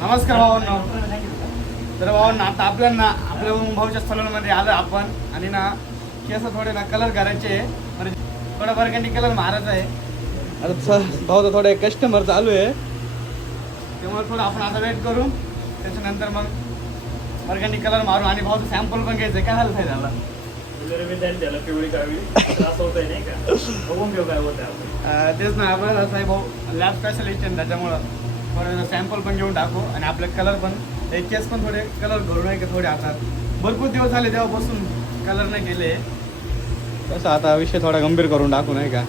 नमस्कार भावांनो. तर भावांना आता आपल्या भाऊच्या सलूनमध्ये आलं आपण आणि ना केस थोडे ना कलर करायचे म्हणजे थोडा बरगंडी कलर मारायचा आहे. आता भाऊचा थोडे कस्टमर चालू आहे त्यामुळे थोडं आपण आता वेट करू. त्याच्यानंतर मग बरगंडी कलर मारू आणि भाऊचं सॅम्पल पण घ्यायचं. काय झालं त्याला त्याला पिवळी कावी त्रास होत आहे नाही का, बघून घेऊ काय होतं आपण. तेच ना आपण असं आहे भाऊ लॅब स्पेशलिस्ट आहे त्याच्यामुळं थोडं सॅम्पल पण घेऊन टाकू आणि आपले कलर पण एक केस पण थोडे कलर घडून आहे की थोडे आता भरपूर दिवस झाले तेव्हापासून कलर नाही केले. तसं आता विषय थोडा गंभीर करून टाकू नाही का.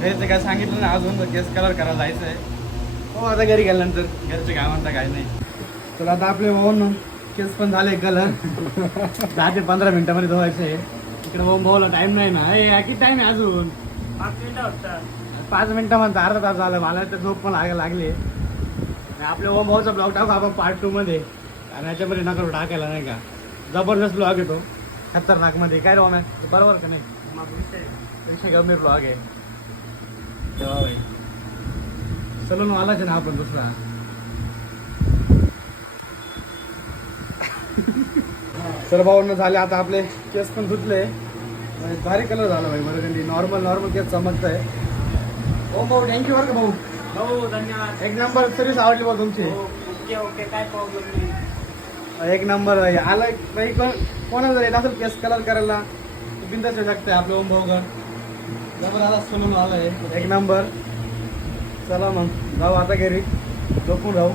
घरचं काय सांगितलं नाही अजून तर केस कलर करायला जायचं आहे. हो आता घरी गेल्यानंतर घरचे काय म्हणता काय नाही. तर आता आपले भाऊन केस पण झाले कलर 10 ते 15 मिनिटामध्ये धुवायचे. इकडे भाऊ भाऊला टाइम नाही ना. किती टाइम आहे अजून? 5 मिनिटं वाटतात. 5 मिनिटं म्हणता अर्धा तास झालं. मला तर झोप पण लागली. आणि आपल्या ओम भाऊचा ब्लॉग टाकू आपण पार्ट 2 मध्ये आणि याच्यामध्ये नका टाकायला नाही का. जबरदस्त ब्लॉग येतो खतरनाक मध्ये. काय रोम आहे बरोबर का नाही. विषय गंभीर ब्लॉग आहे तेव्हा भाई सलून वालाच ना आपण दुसरा. सर भाऊंना झाले आता आपले केस पण धुतले. भारी कलर झाला भाई बरं. नॉर्मल केस चमकत आहे. ओम भाऊ थँक्यू बरं का भाऊ. हो धन्यवाद. एक नंबर सर्विस आवडली भाऊ तुमची. ओके ओके काय प्रॉब्लेम नाही. एक नंबर भाई. आला काही कोणा जर येत असेल केस कलर करायला बिंदास येऊ शकते आपले ओम भाऊगड. जबरदस्त सलून आलाय एक नंबर. चला मग जाऊ आता घरी झोपून राहू.